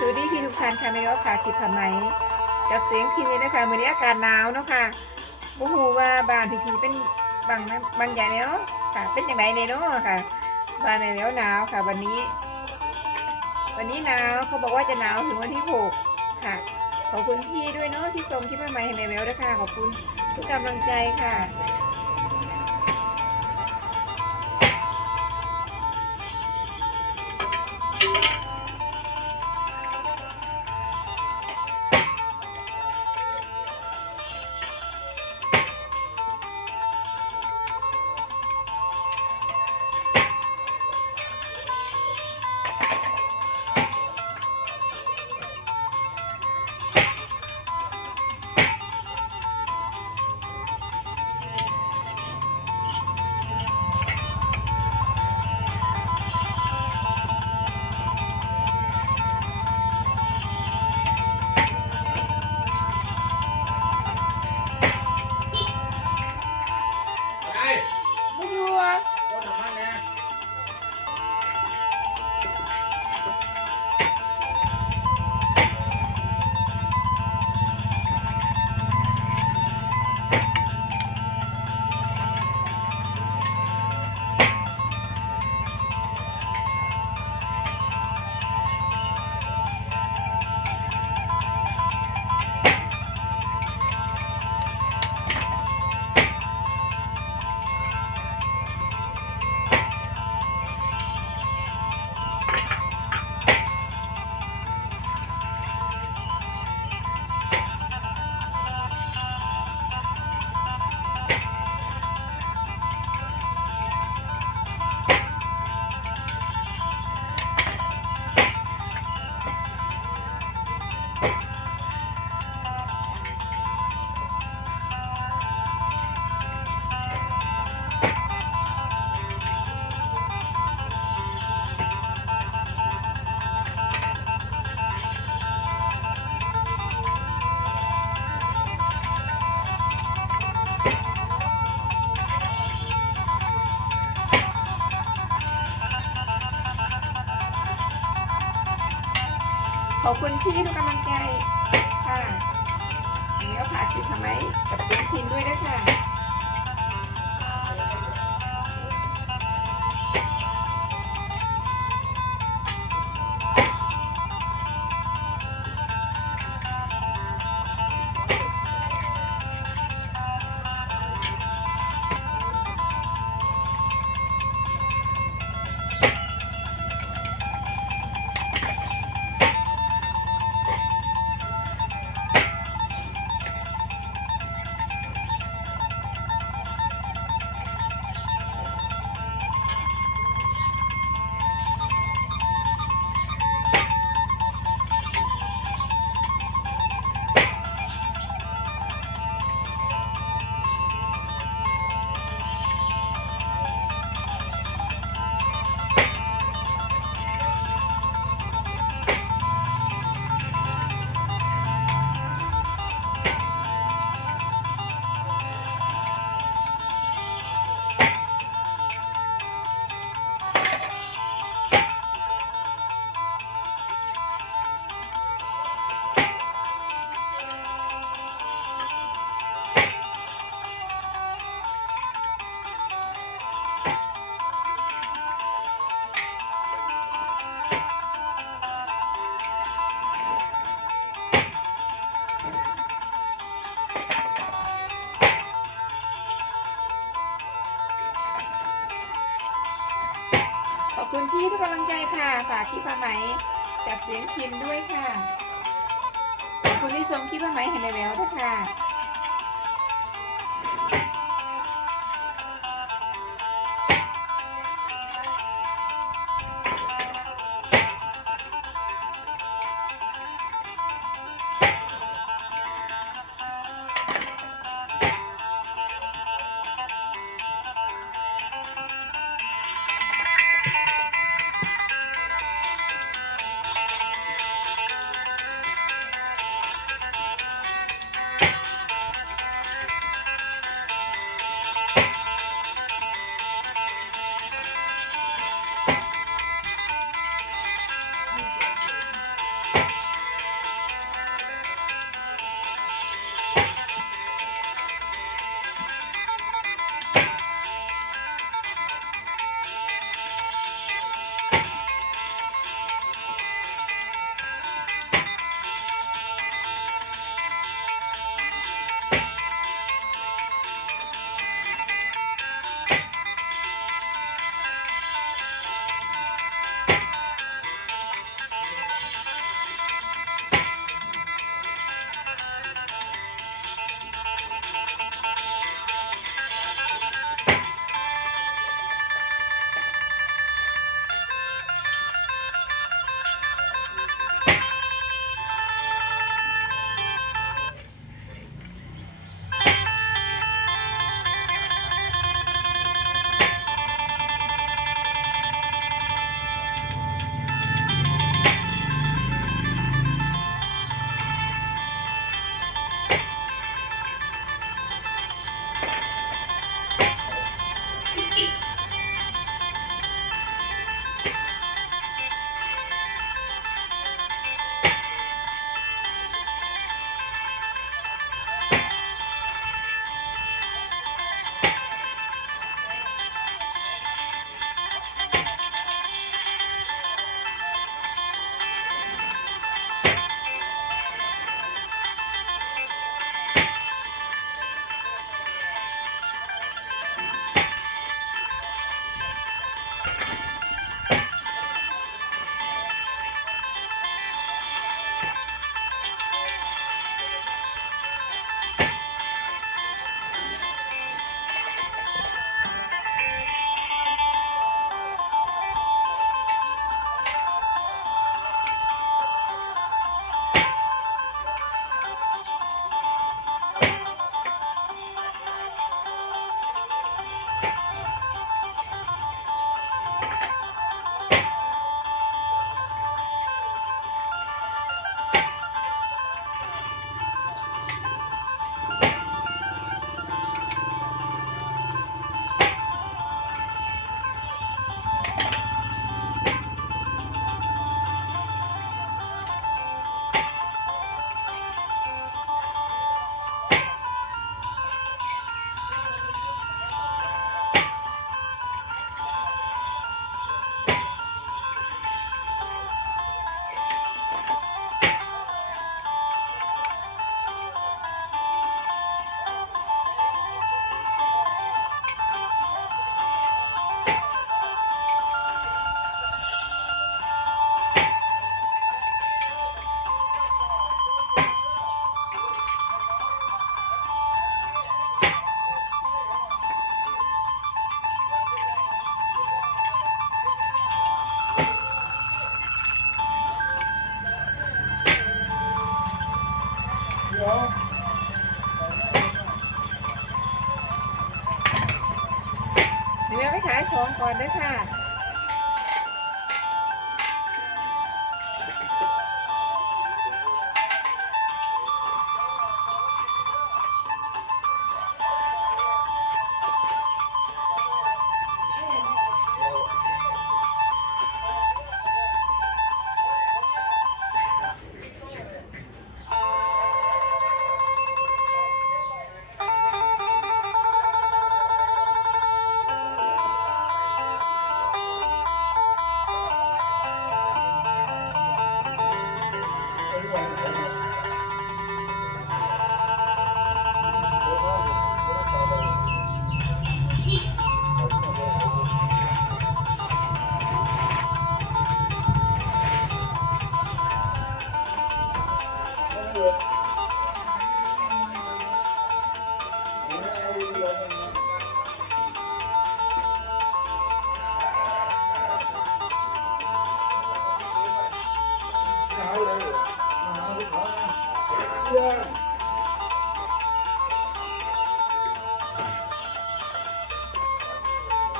สวัสดีพี่ทุกท่านค่ะแม่ยอค่ะทิพย์ไหมกับเสียงพี่นี่นะคะมื้อนี้อากาศหนาวเนาะค่ะบ่ฮู้ว่าบ้านพี่ๆเป็นบางอย่างเนาะค่ะเป็นจังไดแน่เนาะค่ะบ้านแม่แววหนาวค่ะวันนี้หนาวเขาบอกว่าจะหนาวถึงวันที่6ค่ะขอบคุณพี่ด้วยเนาะที่ส่งคลิปใหม่ให้แม่แววด้วยค่ะขอบคุณทุกกำลังใจค่ะไปบ่อยู่อะ รถน้ำมันเนี่ยขอบคุณพี่ทุกกำลังใจค่ะแม่แววค่ะทิพย์ไหมกับเสียงพินด้วยนะคะ ขอบคุณพี่ทุกกำลังใจค่ะฝากคลิปผ้าไหมกับเสียงพินด้วยค่ะขอบคุณที่ชมคลิปผ้าไหมเห็นในแววด้วยค่ะ เดี๋ยวไปขายของก่อนเด้อค่ะ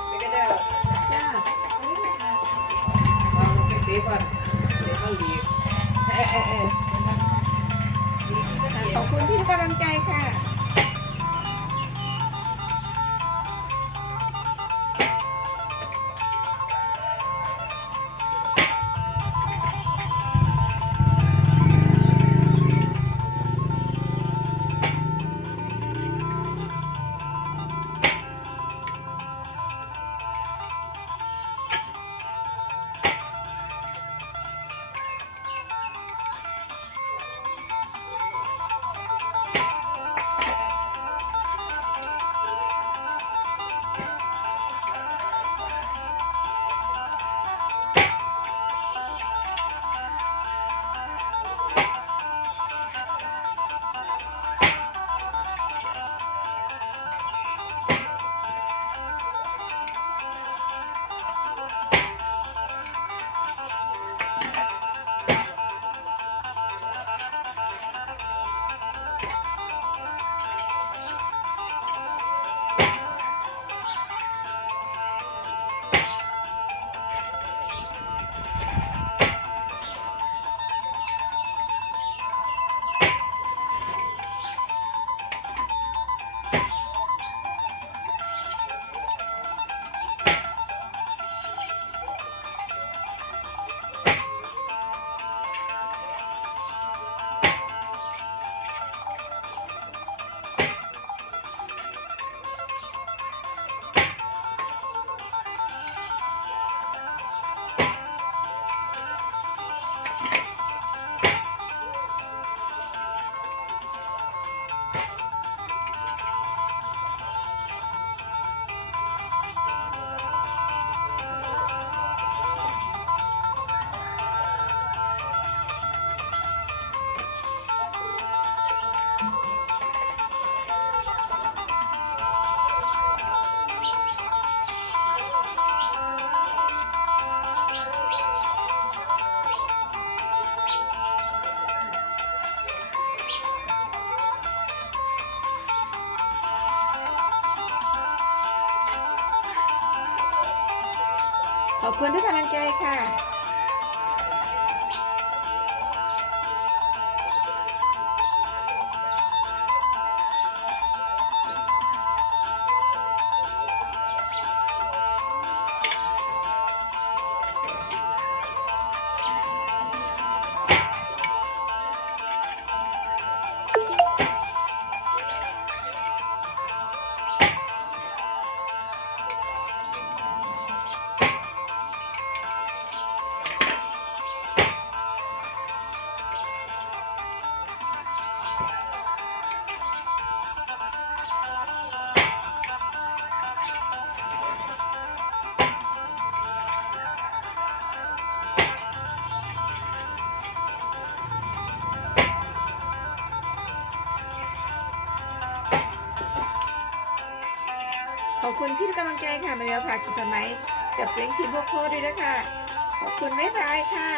ไปกันเด้อจ้าไปเลยค่ะขอบคุณที่ให้กำลังใจค่ะขอบคุณที่กำลังใจค่ะขอบคุณที่กำลังใจค่ะมาเรียวผ่าคิดทำไมกับเสียงพิมพ์พวกโพด้วยนะคะขอบคุณบ๊ายบายค่ะ